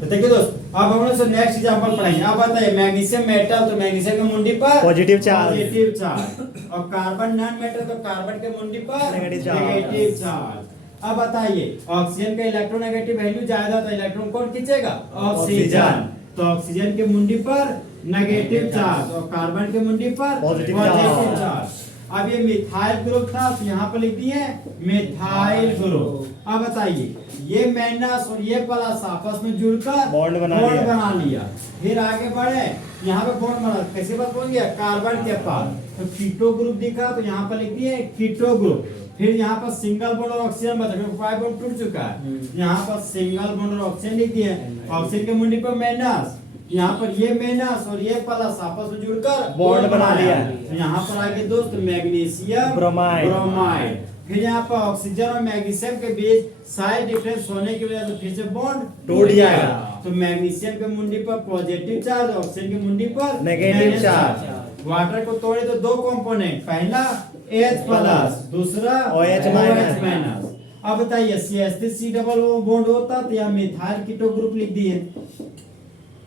तो देखिए दोस्त, अब हम लोग नेक्स्ट एग्जांपल पढ़ेंगे। अब बताइए मैग्नीशियम मेटल, तो मैग्नीशियम के मुंडी पर पॉजिटिव चार्ज, पॉजिटिव चार्ज, और कार्बन नॉन मेटल तो कार्बन के मुंडी पर नेगेटिव चार्ज। Negative charge. अब बताइए ऑक्सीजन का इलेक्ट्रोनेगेटिव वैल्यू ज्यादा तो इलेक्ट्रॉन कौन खींचेगा? ऑक्सीजन। तो ऑक्सीजन के मुंडी पर नेगेटिव चार्ज और कार्बन के मुंडी पर पॉजिटिव पॉजिटिव चार्ज। चार्ज। अब ये मिथाइल ग्रुप था तो यहाँ पर लिख दिए मिथाइल ग्रुप। अब बताइए ये माइनस और ये प्लस आपस में जुड़कर बॉन्ड बना लिया। फिर आगे बढ़े, यहाँ पे बॉन्ड बना, किसी पर पहुंच गया? कार्बन के पास, तो कीटो ग्रुप दिखा तो यहाँ पर लिख दिए कीटो ग्रुप। फिर यहाँ पर सिंगल बॉन्ड और ऑक्सीजन बता, क्योंकि 5 बॉन्ड टूट चुका है। यहाँ पर सिंगल बॉन्ड और ऑक्सीजन लिख दिए। ऑक्सीजन के मुंडी पर माइनस, यहाँ पर ये माइनस और ये प्लस आपस में जुड़कर बॉन्ड बना लिया। यहाँ पर आगे दोस्त मैग्नीशियम ब्रोमाइड। फिर यहाँ पर ऑक्सीजन और मैग्नीशियम के बीच साइज डिफरेंस होने की वजह से फिर से बॉन्ड टूट जाएगा। तो मैग्नीशियम के मुंडी पर पॉजिटिव चार्ज, ऑक्सीजन के मुंडी पर नेगेटिव चार्ज। वाटर को तोड़े तो दो कंपोनेंट, पहला H प्लस, दूसरा OH माइनस। अब बताइए CH3 डबल बॉन्ड होता तो यहाँ मिथाइल कीटो ग्रुप लिख दिए।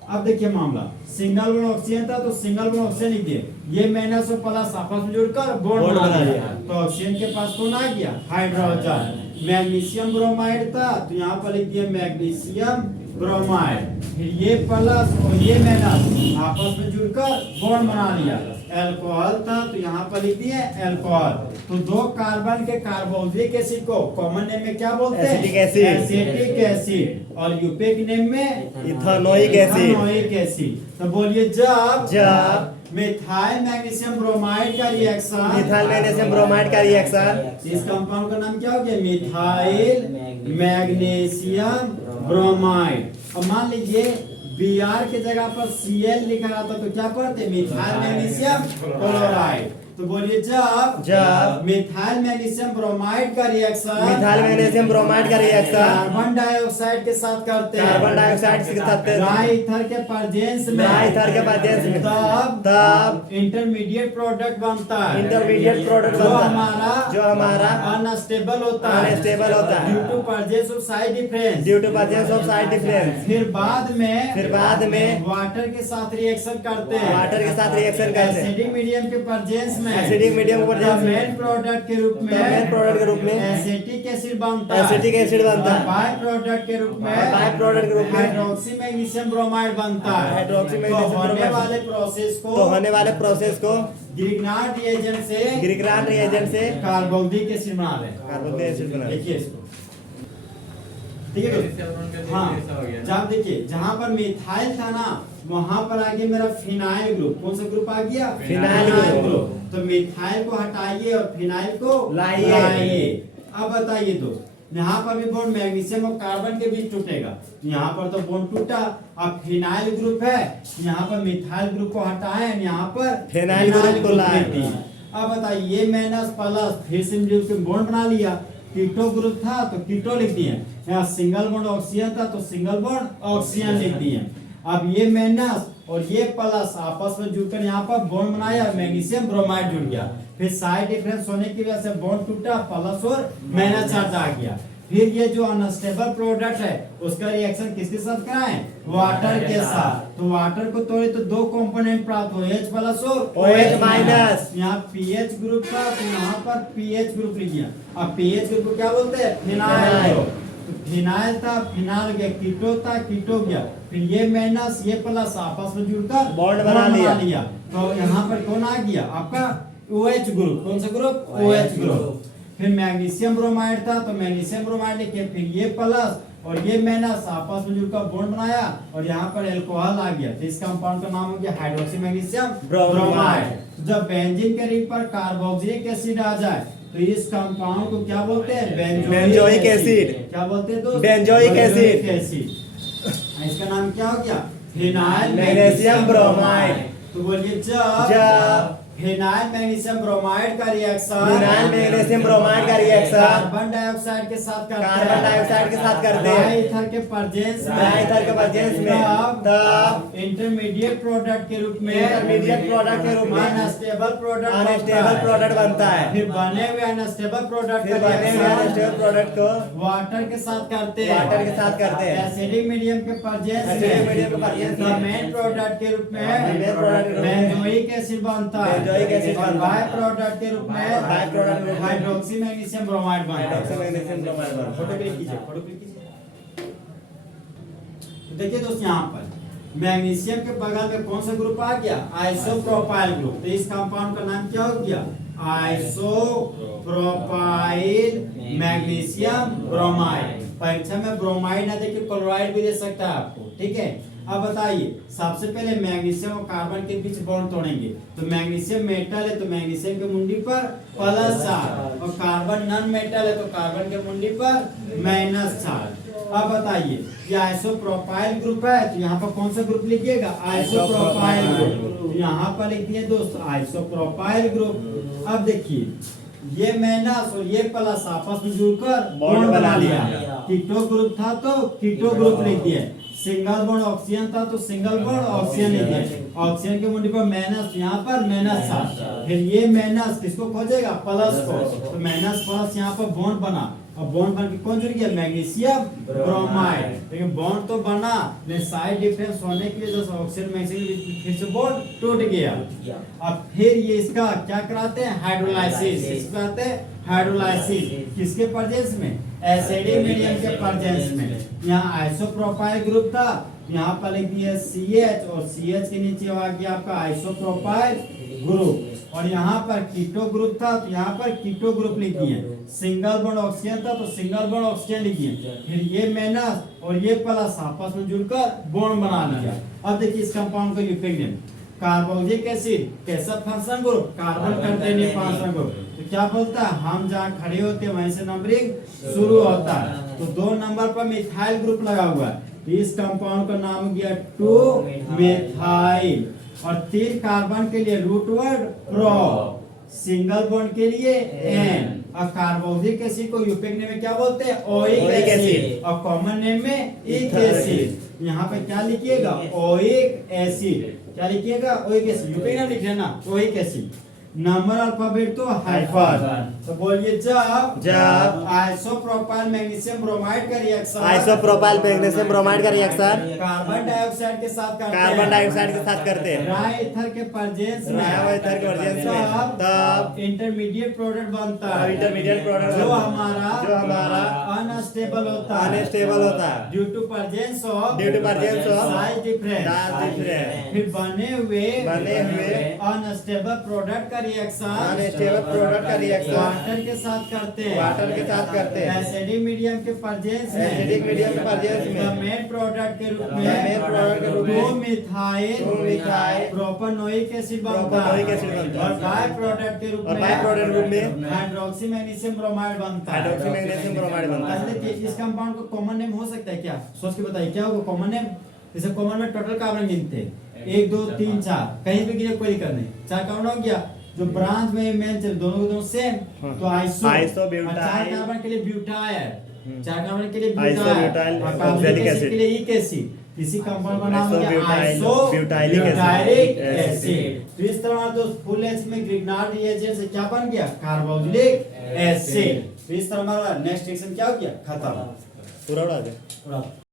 अब देखिए मामला, सिंगल बॉन्ड ऑक्सीजन था तो सिंगल बॉन्ड ऑक्सीजन लिख दिए। ये माइनस और प्लस आपस में जुड़कर बॉन्ड बना लिया। तो ऑक्सीजन के पास कौन आ गया? हाइड्रोजन। मैग्नीशियम ब्रोमाइड था तो यहाँ पर लिख दिया मैग्नीशियम ब्रोमाइड। फिर ये प्लस और ये माइनस आपस में जुड़कर बॉन्ड बना लिया। अल्कोहल था तो यहाँ पर लिख दिए अल्कोहल। तो दो कार्बन के कार्बोक्सिलिक एसिड को कॉमन नेम में क्या बोलते हैं? Acetic acid. Acetic acid. और यूपिक नेम में इथेनोइक एसिड। Ethanoic acid. तो बोलिए जब मिथाइल मैग्नीशियम ब्रोमाइड का रिएक्शन, मिथाइल मैग्नीशियम ब्रोमाइड का रिएक्शन, इस कंपाउंड का नाम क्या हो गया? Methyl magnesium bromide. अब मान लीजिए Br के जगह पर Cl लिखा रहता तो क्या पढ़ते? Methyl magnesium chloride. तो बोलिए जब मिथाइल मैग्नीशियम ब्रोमाइड का रिएक्शन मिथाइल मैग्नीशियम ब्रोमाइड का रिएक्शन कार्बन डाइऑक्साइड के साथ करते हैं, कार्बन डाइऑक्साइड के साथ डाईईथर के प्रेजेंस में, डाईईथर के प्रेजेंस में, तब इंटरमीडिएट प्रोडक्ट बनता है। इंटरमीडिएट प्रोडक्ट जो बनता हमारा अनस्टेबल होता है, अनस्टेबल होता है due to presence of side difference, due to presence of side difference. फिर बाद में वाटर के साथ रिएक्शन करते हैं, वाटर के साथ रिएक्शन करते हैं एसिडिक मीडियम के प्रेजेंस में, एसिडिक मीडियम के प्रेजेंस में मेन प्रोडक्ट के रूप में, मेन प्रोडक्ट के रूप में एसिटिक एसिड बनता है, एसिटिक एसिड बनता है, बाय प्रोडक्ट के रूप में, बाय प्रोडक्ट के रूप में हाइड्रोक्सी मैग्नीशियम ब्रोमाइड बनता है। हाइड्रोक्सी तो मैग्नीशियम होने ब्रोमाइड वाले प्रोसेस तो होने वाले प्रोसेस को ग्रिग्नार्ड रिएजेंट से ग्रिग्नार्ड रिएजेंट से कार्बोक्सिलिक एसिड बना रहे हैं। कार्बोक्सिलिक एसिड बना देखिए इसको, ठीक है। हाँ, जब देखिए जहाँ पर मिथाइल था ना वहां पर आगे मेरा फिनाइल ग्रुप, कौन सा ग्रुप आ गया? Phenyl group. तो मिथाइल को हटाइए और फिनाइल को लाइए। अब बताइए दोस्त, यहाँ पर भी बॉन्ड मैग्नीशियम और कार्बन के बीच टूटेगा। यहाँ पर तो बॉन्ड टूटा, अब फिनाइल ग्रुप है, यहाँ पर मिथाइल ग्रुप को हटाए, यहाँ पर फिनाइल ग्रुप को लाए। अब बताइए ये माइनस प्लस फिर से मिलकर बॉन्ड बना लिया। कीटो ग्रुप था तो कीटो लिख दिए। यहाँ सिंगल बॉन्ड ऑक्सीजन था तो सिंगल बॉन्ड ऑक्सीजन लिख दिए। अब ये माइनस और ये प्लस आपस में जुड़कर यहाँ पर बॉन्ड बनाया, मैग्नीशियम ब्रोमाइड जुड़ गया। फिर साइड डिफरेंस होने की वजह से बॉन्ड टूटा, प्लस और माइनस चार्ज आ गया। फिर ये जो अनस्टेबल प्रोडक्ट है उसका रिएक्शन किसके साथ कराएं? वाटर के साथ। तो वाटर को तोड़े तो दो कंपोनेंट प्राप्त हो, H प्लस और OH माइनस। यहाँ पीएच ग्रुप था तो यहाँ पर पीएच ग्रुप लिख दिया। अब पीएच ग्रुप को क्या बोलते हैं? फिनाइल। तो फिनाइल था, फिनाइल गया, कीटो था, कीटो गया। फिर ये माइनस ये प्लस आपस में जुड़कर बॉन्ड बना लिया। तो यहाँ पर कौन आ गया? आपका OH ग्रुप। कौन सा ग्रुप? OH group. फिर मैग्नीशियम ब्रोमाइड था तो मैग्नीशियम ब्रोमाइड लिखे, फिर ये प्लस और ये माइनस आपस में जुड़कर बॉन्ड बनाया और यहाँ पर अल्कोहल आ गया। तो इस कंपाउंड का नाम हो गया हाइड्रोक्सी मैग्नीशियम ब्रोमाइड। जब बेंजीन के रिंग पर कार्बोक्सिलिक एसिड आ जाए तो इस कंपाउंड को क्या बोलते हैं? Benzoic acid. क्या बोलते हैं दोस्त? Benzoic acid. इसका नाम क्या हो गया? Phenyl magnesium bromide. तो बोलिए जब फिनाइल मैग्नीशियम ब्रोमाइड का रिएक्शन फिनाइल मैग्नीशियम ब्रोमाइड का रिएक्शन कार्बन डाइऑक्साइड के साथ करते हैं। कार्बन डाइऑक्साइड के साथ करते हैं। डाईईथर के प्रेजेंस में डाईईथर के प्रेजेंस में तब इंटरमीडिएट प्रोडक्ट के रूप में इंटरमीडिएट प्रोडक्ट के रूप में अनस्टेबल प्रोडक्ट अनस्टेबल प्रोडक्ट बनता है। फिर बने हुए अनस्टेबल प्रोडक्ट फिर बने हुए अनस्टेबल प्रोडक्ट को वाटर के साथ करते हैं। वाटर के साथ करते हैं। एसिडिक मीडियम के प्रेजेंस एसिडिक मीडियम के presence में मेन प्रोडक्ट के रूप में main product के रूप में बेंजोइक एसिड बनता है। बेंजोइक एसिड बनता है। बाय प्रोडक्ट के रूप में बाय प्रोडक्ट के रूप में हाइड्रोक्सी मैग्नीशियम ब्रोमाइड बनता है। हाइड्रोक्सी मैग्नीशियम ब्रोमाइड बनता है। फोटो क्लिक कीजिए, फोटो क्लिक कीजिए। तो देखिए दोस्त यहाँ पर मैग्नीशियम के बगल में कौन सा ग्रुप आ गया? Isopropyl group. तो इस कंपाउंड का नाम क्या हो गया? Isopropyl magnesium bromide. परीक्षा में ब्रोमाइड ना देखिए क्लोराइड भी दे सकता है आपको, ठीक है। अब बताइए, सबसे पहले मैग्नीशियम और कार्बन के बीच बॉन्ड तोड़ेंगे। तो मैग्नीशियम मेटल है तो मैग्नीशियम के मुंडी पर प्लस चार्ज, और कार्बन नॉन मेटल है तो कार्बन के मुंडी पर माइनस चार्ज। अब बताइए, ये आइसोप्रोपाइल ग्रुप है तो यहाँ पर कौन सा ग्रुप लिखिएगा? Isopropyl group. तो यहाँ पर लिख दिए दोस्त आइसोप्रोपाइल ग्रुप। अब देखिए, ये माइनस और ये प्लस आपस में जुड़कर बॉन्ड बना लिया। कीटो ग्रुप था तो कीटो ग्रुप लिख दिए। सिंगल बॉन्ड ऑक्सीजन था तो सिंगल बॉन्ड ऑक्सीजन लिख दिए। ऑक्सीजन के मुंडी पर माइनस, यहाँ पर माइनस था। फिर ये माइनस किसको खोजेगा? प्लस को। तो माइनस प्लस यहाँ पर बॉन्ड बना। अब बॉन्ड बन के कौन जुड़ गया? Magnesium bromide. लेकिन बॉन्ड तो बना, लेकिन साइड डिफरेंस होने की वजह से ऑक्सीजन मैग्नीशियम फिर से बॉन्ड टूट गया। अब फिर ये इसका क्या कराते हैं? हाइड्रोलाइसिस। इसको कराते हैं हाइड्रोलाइसिस। किसके प्रेजेंस में? एसिडिक मीडियम के प्रेजेंस में। यहाँ आइसोप्रोपाइल ग्रुप था, यहाँ पर लिख दिया CH, और CH के नीचे आ गया आपका आइसोप्रोपाइल ग्रुप। और यहाँ पर कीटो ग्रुप था तो यहाँ पर कीटो ग्रुप लिख दिए। सिंगल बॉन्ड ऑक्सीजन था तो सिंगल बॉन्ड ऑक्सीजन लिख दिए। फिर ये माइनस और ये प्लस आपस में जुड़कर बॉन्ड बना लिया। अब देखिए इस कंपाउंड का यूफिक नेम कार्बोक्सिलिक एसिड। कैसा function group? Carbon containing function group. तो क्या बोलता है? हम जहाँ खड़े होते हैं वहीं से नंबरिंग शुरू होता है। तो 2 नंबर पर मिथाइल ग्रुप लगा हुआ है। तो इस कंपाउंड का नाम हो गया 2 मिथाइल। और 3 कार्बन के लिए root word pro, single bond के लिए एन, और कार्बोक्सिलिक एसिड को यूपिक नेम में क्या बोलते हैं? ओइक एसिड, और कॉमन नेम में इक एसिड। यहाँ पे क्या लिखिएगा? Oic acid. क्या लिखिएगा? Oic acid. यूपिक नेम लिख लेना, ओइक एसिड। नंबर अल्फाबेट तो हाइफन। तो बोलिए जब आइसोप्रोपाइल मैग्नीशियम ब्रोमाइड का रिएक्शन आइसोप्रोपाइल मैग्नीशियम ब्रोमाइड का रिएक्शन कार्बन डाइऑक्साइड के साथ करते हैं। कार्बन डाइऑक्साइड के साथ करते हैं। डाईईथर के प्रेजेंस में डाईईथर के प्रेजेंस में तब इंटरमीडिएट प्रोडक्ट बनता है। इंटरमीडिएट प्रोडक्ट जो हमारा अनस्टेबल होता है होता है due to presence of size difference. फिर बने हुए अनस्टेबल प्रोडक्ट का रिएक्शन अनस्टेबल प्रोडक्ट का रिएक्शन वाटर के साथ करते हैं। वाटर के साथ करते हैं। एसिडिक मीडियम के प्रेजेंस में एसिडिक मीडियम के प्रेजेंस में मेन प्रोडक्ट के रूप मेन प्रोडक्ट के रूप में 2 मिथाइल प्रोपेनोइक एसिड बनता है। और बाय प्रोडक्ट के रूप में हाइड्रोक्सी मैग्नीशियम ब्रोमाइड बनता है। हाइड्रोक्सी मैग्नीशियम ब्रोमाइड बनता है। देखिए इस कंपाउंड का कॉमन नेम हो सकता है क्या? सोच के बताइए क्या होगा कॉमन नेम? जैसे कॉमन में टोटल कार्बन गिनते हैं 1 2 3 4, कहीं भी गिने कोई दिक्कत नहीं। 4 कार्बन हो गया। जो ब्रांच में मेन दोनों सेम, तो आइसो ब्यूटाइल। 4 कार्बन के लिए ब्यूटाइल, 4 कार्बन के लिए ब्यूटाइल, ब्यूटाइल, और कार्बोक्सिलिक एसिड के लिए इक एसिड। इसी कंपाउंड का नाम है आइसोब्यूटाइलिक एसिड। तो इस तरह दोस्त फुल एच में ग्रिग्नार्ड रिएजेंट से क्या बन गया? Carboxylic acid. तो इस तरह हमारा नेक्स्ट रिएक्शन क्या हो गया? खत्म। पूरा उड़ा दे।